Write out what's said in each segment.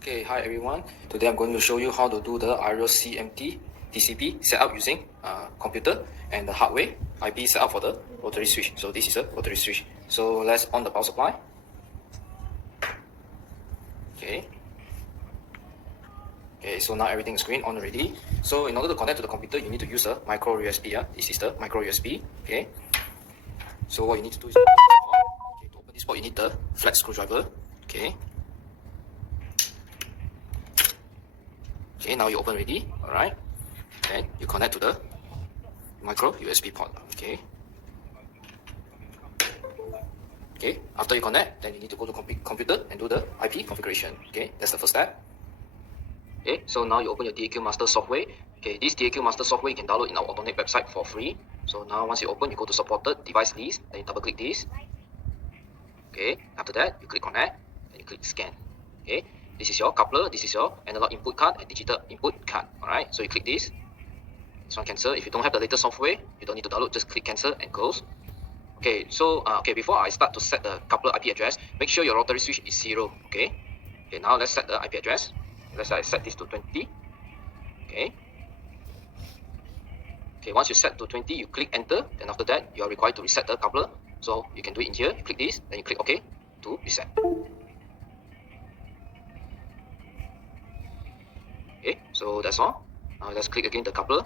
Okay, hi everyone. Today I'm going to show you how to do the Ario-C-MT TCP setup using computer and the hardware IP setup for the rotary switch. So this is a rotary switch. So let's on the power supply. Okay. Okay, so now everything is green on already. So in order to connect to the computer, you need to use a micro USB. This is the micro USB. Okay. So what you need to do is open this port. Okay, to open this port, you need the flat screwdriver. Okay. Okay, now you open already. Alright. Then you connect to the micro USB port. Okay. Okay, after you connect, then you need to go to computer and do the IP configuration. Okay, that's the first step. Okay, so now you open your DAQ Master software. Okay, this DAQ Master software you can download in our Autonate website for free. So now once you open, you go to supported device list, then you double click this. Okay, after that, you click connect, then you click scan. Okay, this is your coupler, this is your analog input card and digital input card. Alright, so you click this. This one cancel. If you don't have the latest software, you don't need to download, just click cancel and close. Okay, so before I start to set the coupler IP address, make sure your rotary switch is 0. Okay, now let's set the IP address. Let's say I set this to 20. Okay, once you set to 20, you click enter. Then after that, you are required to reset the coupler. So you can do it in here. You click this, then you click OK to reset. Okay, so that's all. Now let's click again the coupler.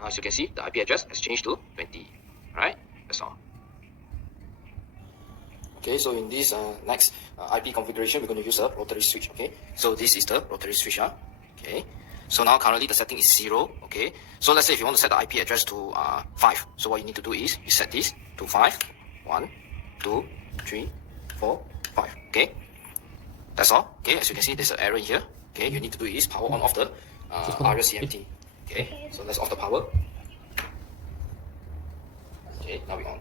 Now as you can see, the IP address has changed to 20. Alright, that's all. Okay, so in this next IP configuration, we're going to use a rotary switch. Okay, so this is the rotary switch. Okay, so now currently the setting is 0. Okay, so let's say if you want to set the IP address to 5, so what you need to do is you set this to 5. 1, 2, 3, 4, 5. Okay, that's all. Okay, as you can see, there's an error here. Okay, you need to do is power on off the Ario-C-MT. Okay, so let's off the power. Okay, now we on.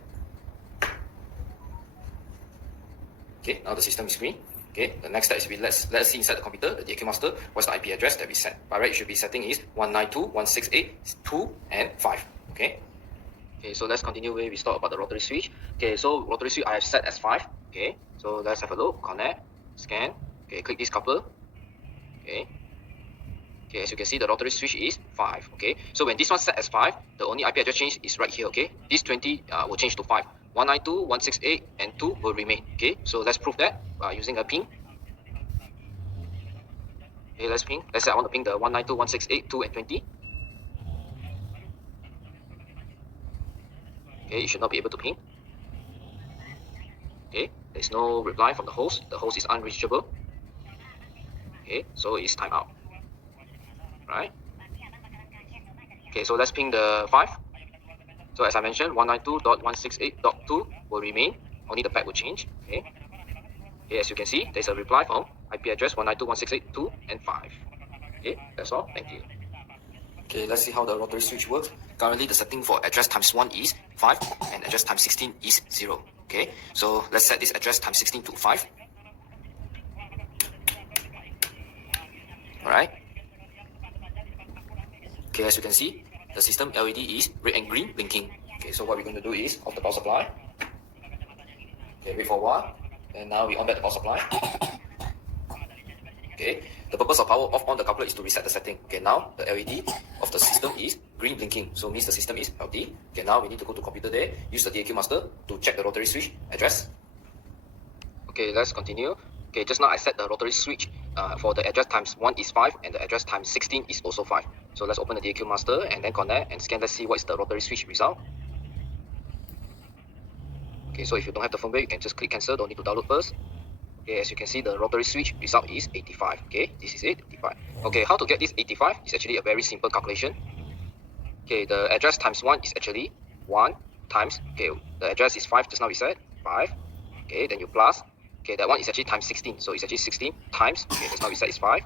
Okay, now the system is green. Okay, the next step is let's see inside the computer, the DAQ master, what's the IP address that we set. By right, it should be setting is 192.168.2 and 5. Okay. Okay, so let's continue where we start about the rotary switch. Okay, so rotary switch I have set as 5. Okay, so let's have a look. Connect, scan. Okay, click this coupler. Okay. Okay, as you can see, the rotary switch is 5. Okay, so when this one set as 5, the only IP address change is right here. Okay, this 20 will change to 5. 192.168 and 2 will remain. Okay, so let's prove that by using a ping. Okay, let's ping. Let's say I want to ping the 192.168, 2 and 20. Okay, you should not be able to ping. Okay, there's no reply from the host. The host is unreachable. Okay, so it's timeout. Right? Okay, so let's ping the 5. So as I mentioned, 192.168.2 will remain. Only the path will change. Okay. Okay, as you can see, there's a reply from IP address 192.168.2 and 5. Okay, that's all. Thank you. Okay, let's see how the rotary switch works. Currently, the setting for address times 1 is 5 and address times 16 is 0. Okay, so let's set this address times 16 to 5. Alright. Okay, as you can see, the system LED is red and green blinking. Okay, so what we're going to do is off the power supply. Okay, wait for a while. And now we on back the power supply. Okay, the purpose of power off on the coupler is to reset the setting. Okay, now the LED of the system is green blinking, so means the system is healthy. Okay, now we need to go to computer there, use the DAQ master to check the rotary switch address. Okay, let's continue. Okay, just now I set the rotary switch for the address times 1 is 5 and the address times 16 is also 5. So let's open the DAQ master and then connect and scan. Let's see what is the rotary switch result. Okay, so if you don't have the firmware, you can just click cancel, don't need to download first. Okay, as you can see, the rotary switch result is 85. Okay, this is it, 85. Okay, how to get this 85 is actually a very simple calculation. Okay, the address times 1 is actually 1 times, okay, the address is 5, just now we said 5. Okay, then you plus. Okay, that one is actually times 16, so it's actually 16 times. Okay, just now we said is 5.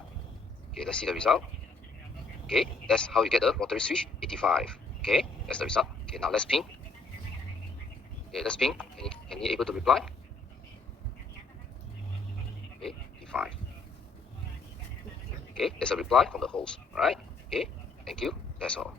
Okay, let's see the result. Okay, that's how you get the rotary switch 85. Okay, that's the result. Okay, now let's ping. Okay, let's ping. Can you able to reply? Okay, 85. Okay, there's a reply from the host. Alright. Okay, thank you. That's all.